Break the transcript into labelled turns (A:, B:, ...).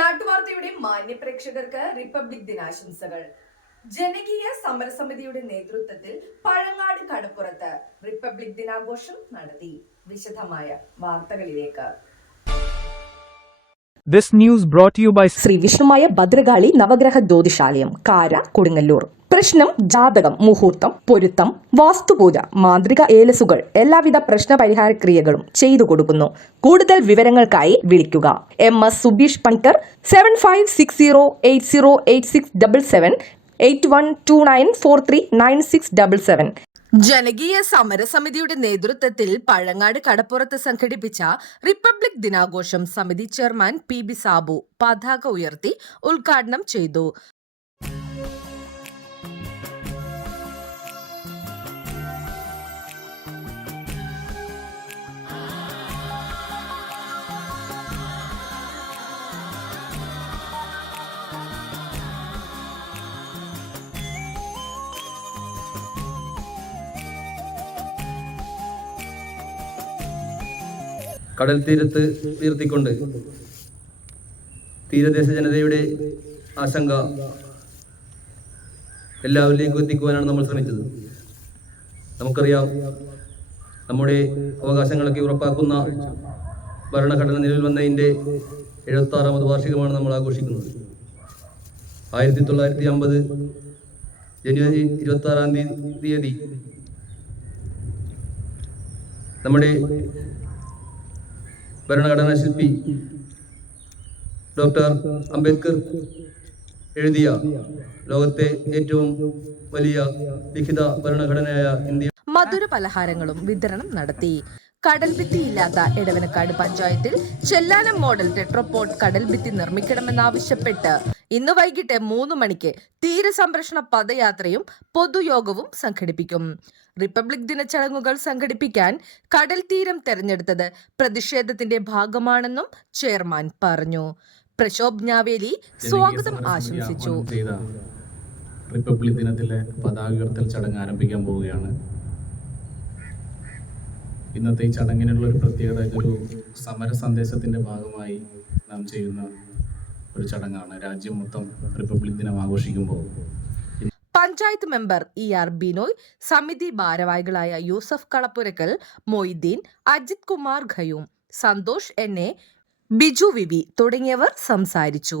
A: നാട്ടുവാർത്തയുടെ മാന്യ പ്രേക്ഷകർക്ക് റിപ്പബ്ലിക് ദിനാശംസകൾ. ജനകീയ സമരസമിതിയുടെ നേതൃത്വത്തിൽ പഴങ്ങാട് കടപ്പുറത്ത് റിപ്പബ്ലിക് ദിനാഘോഷം നടത്തി. വിശദമായ വാർത്തകളിലേക്ക്.
B: This news brought you by
C: Sree Vishnumaya Bhadrakali Navagraha Jyothishalayam കാര കൊടുങ്ങല്ലൂർ. പ്രശ്നം ജാതകം മുഹൂർത്തം പൊരുത്തം വാസ്തുപൂജ മാന്ത്രിക ഏലസുകൾ എല്ലാവിധ പ്രശ്ന പരിഹാര ക്രിയകളും ചെയ്തു കൊടുക്കുന്നു. കൂടുതൽ വിവരങ്ങൾക്കായി വിളിക്കുക. M S Subeesh Panicker seven five six zero eight zero eight six double seven eight one two nine four three nine six double seven
A: ജനകീയ സമരസമിതിയുടെ നേതൃത്വത്തിൽ പഴങ്ങാട് കടപ്പുറത്ത് സംഘടിപ്പിച്ച റിപ്പബ്ലിക് ദിനാഘോഷം സമിതി ചെയർമാൻ പി ബി സാബു പതാക ഉയർത്തി ഉദ്ഘാടനം ചെയ്തു.
D: കടൽ തീരത്ത് ഉയർത്തിക്കൊണ്ട് തീരദേശ ജനതയുടെ ആശങ്ക എല്ലാവരിലേക്കും എത്തിക്കുവാനാണ് നമ്മൾ ശ്രമിച്ചത്. നമുക്കറിയാം നമ്മുടെ അവകാശങ്ങളൊക്കെ ഉറപ്പാക്കുന്ന ഭരണഘടന നിലവിൽ വന്നതിന്റെ എഴുപത്തി ആറാമത് വാർഷികമാണ് നമ്മൾ ആഘോഷിക്കുന്നത്. ആയിരത്തി തൊള്ളായിരത്തി അമ്പത് ജനുവരി ഇരുപത്തി ആറാം തീയതി നമ്മുടെ ഭരണഘടനാ ശില്പി ഡോക്ടർ അംബേദ്കർ എഴുതിയ ലോകത്തെ ഏറ്റവും വലിയ ലിഖിത ഭരണഘടനയായ ഇന്ത്യ
A: മധുര പലഹാരങ്ങളും വിതരണം നടത്തി. കടൽഭിത്തിയില്ലാത്ത എടവനക്കാട് പഞ്ചായത്തിൽ ചെല്ലാനം മോഡൽ ടെട്രോപോർട്ട് കടൽഭിത്തി നിർമ്മിക്കണമെന്നാവശ്യപ്പെട്ട് ഇന്ന് വൈകിട്ട് മൂന്ന് മണിക്ക് തീരസംരക്ഷണ പദയാത്രയും പൊതുയോഗവും സംഘടിപ്പിക്കും. റിപ്പബ്ലിക് ദിന ചടങ്ങുകൾ സംഘടിപ്പിക്കാൻ കടൽ തീരം തെരഞ്ഞെടുത്തത് പ്രതിഷേധത്തിന്റെ ഭാഗമാണെന്നും ചെയർമാൻ പറഞ്ഞു. പ്രശോഭ് ഞാവേലി സ്വാഗതം ആശംസിച്ചു.
E: റിപ്പബ്ലിക് ദിനത്തിലെ പതാക ഉയർത്തൽ ചടങ്ങ് ആരംഭിക്കാൻ പോവുകയാണ്. ഇന്നത്തെ ഈ ചടങ്ങിനുള്ള ഒരു പ്രത്യേകത ഒരു സമര സന്ദേശത്തിന്റെ ഭാഗമായി നാം ചെയ്യുന്ന ഒരു ചടങ്ങാണ്. രാജ്യം മൊത്തം റിപ്പബ്ലിക് ദിനം ആഘോഷിക്കുമ്പോൾ.
A: Panchayat member E R Binoy സമിതി ഭാരവാഹികളായ Yusuf Kalappurakkal Moideen Ajith Kumar Khayoom Santhosh N Biju V V തുടങ്ങിയവർ സംസാരിച്ചു.